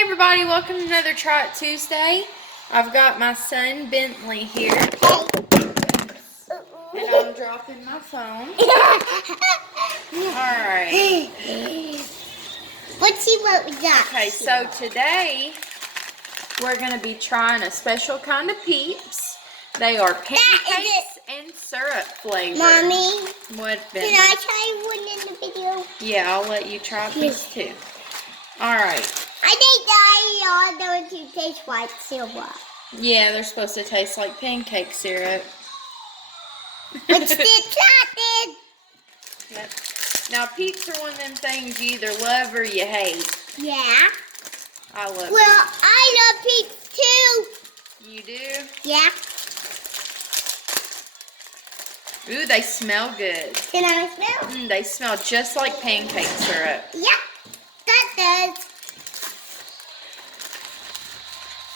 Hey everybody, welcome to another Try It Tuesday. I've got my son Bentley here. And I'm dropping my phone. Alright. Let's see what we got. Okay, so today we're going to be trying a special kind of Peeps. They are pancakes and syrup flavor. Mommy, what, Bentley? can I try one in the video? Yeah, I'll let you try a piece too. Alright. I think I want to taste like syrup. Yeah, they're supposed to taste like pancake syrup. Let's get started. Yep. Now, Peeps are one of them things you either love or you hate. Yeah. I love Well, I love Peeps too. You do? Yeah. Ooh, they smell good. Can I smell? They smell just like pancake syrup. Yeah, that does.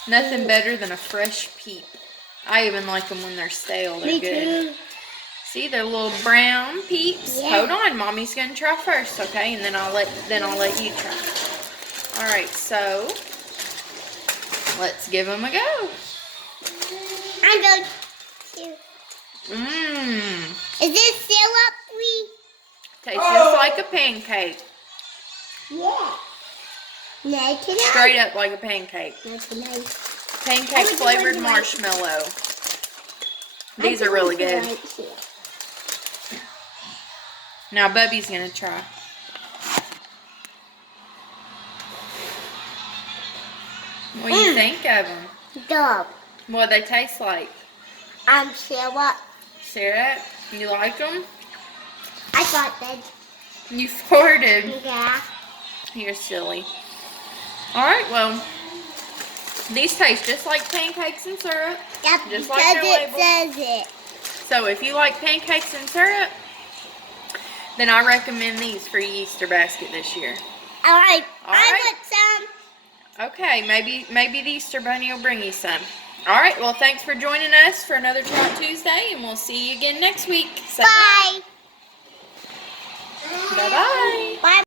Nothing better than a fresh Peep. I even like them when they're stale. They're Me good. too. See, they're little brown Peeps. Yeah. Hold on, Mommy's gonna try first, okay? And then I'll let you try. All right, so let's give them a go. I'm going to. Mmm. Is this syrup free? Tastes just like a pancake. Yeah. No, can I? Straight up like a pancake. No, can I? Pancake flavored marshmallow. These are really good. Right here. Now Bubby's gonna try. What do you think of them? Dog. What do they taste like? Syrup. Syrup? You like them? I got that. You farted. Yeah. You're silly. Alright, well, these taste just like pancakes and syrup. Yep, Just because like their it label. says it. So if you like pancakes and syrup, then I recommend these for your Easter basket this year. Alright, All right. I got some. Okay, maybe the Easter Bunny will bring you some. Alright, well, thanks for joining us for another Try It Tuesday, and we'll see you again next week. Say Bye. bye. Bye-bye. Bye.